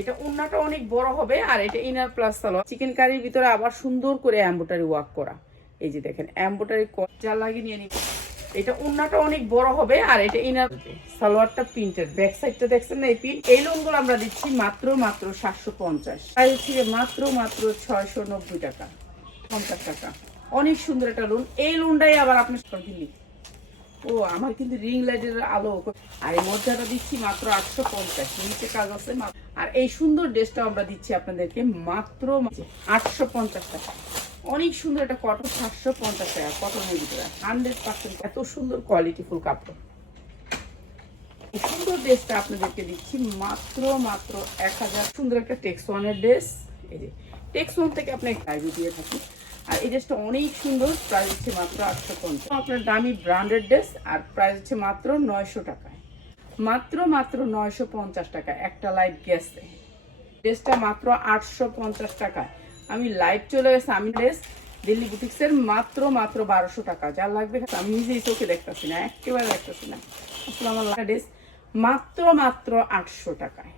এটা উন্নাটা অনেক বড় হবে, আর এটা ইনার প্লাস সালোয়ার চিকেন কারির ভিতরে আবার সুন্দর করে এম্বোটারি ওয়ার্ক করা। এই যে দেখেন এম্বোটারি যা লাগিয়ে নিয়ে নিবে। এটা উন্নাটা অনেক বড় হবে, আর এটা ইনার সালোয়ারটা প্রিন্টেড। ব্যাক সাইডটা দেখছেন না এই প্রিন্ট এই লোনগুলো আমরা দিচ্ছি মাত্র মাত্র সাতশো পঞ্চাশ। প্রাইস মাত্র মাত্র ছয়শো নব্বই টাকা, পঞ্চাশ টাকা। অনেক সুন্দর একটা লোন এই লোনটাই আবার আপনি দিল্লি ও, আমার কিন্তু রিং লাইটের আলো আর এই মধ্যেটা দিচ্ছি মাত্র আটশো পঞ্চাশ, নিচে কাজ আছে আর এই সুন্দর ড্রেসটা আমরা দিচ্ছি আপনাদেরকে মাত্র আটশো পঞ্চাশ টাকা। অনেক সুন্দর একটা কটন সাতশো পঞ্চাশ টাকা কটনের ভিতরে। হান্ড্রেড পার্সেন্ট এত সুন্দর কোয়ালিটিফুল কাপড়। সুন্দর ড্রেসটা আপনাদেরকে দিচ্ছি মাত্র মাত্র এক হাজার। সুন্দর একটা টেক্স ড্রেস। এই যে টেক্স থেকে গাইড দিয়ে থাকি আর এই ড্রেসটা অনেক সুন্দর প্রাইস হচ্ছে মাত্র আটশো পঞ্চাশ। আপনার দামি ব্র্যান্ডেড ড্রেস আর প্রাইস হচ্ছে মাত্র নয়শো টাকায়। মাত্র মাত্র নয়শো পঞ্চাশ টাকা একটা লাইট গেছে ড্রেসটা মাত্র আটশো পঞ্চাশ টাকায়। আমি লাইট চলে গেছে, আমি ড্রেস দিল্লি বুটিক্সের মাত্র মাত্র বারোশো টাকা। যা লাগবে, আমি নিজেই চোখে দেখতেছি না, একেবারে দেখতেছি না। আসলে আমার ড্রেস মাত্র মাত্র আটশো টাকায়।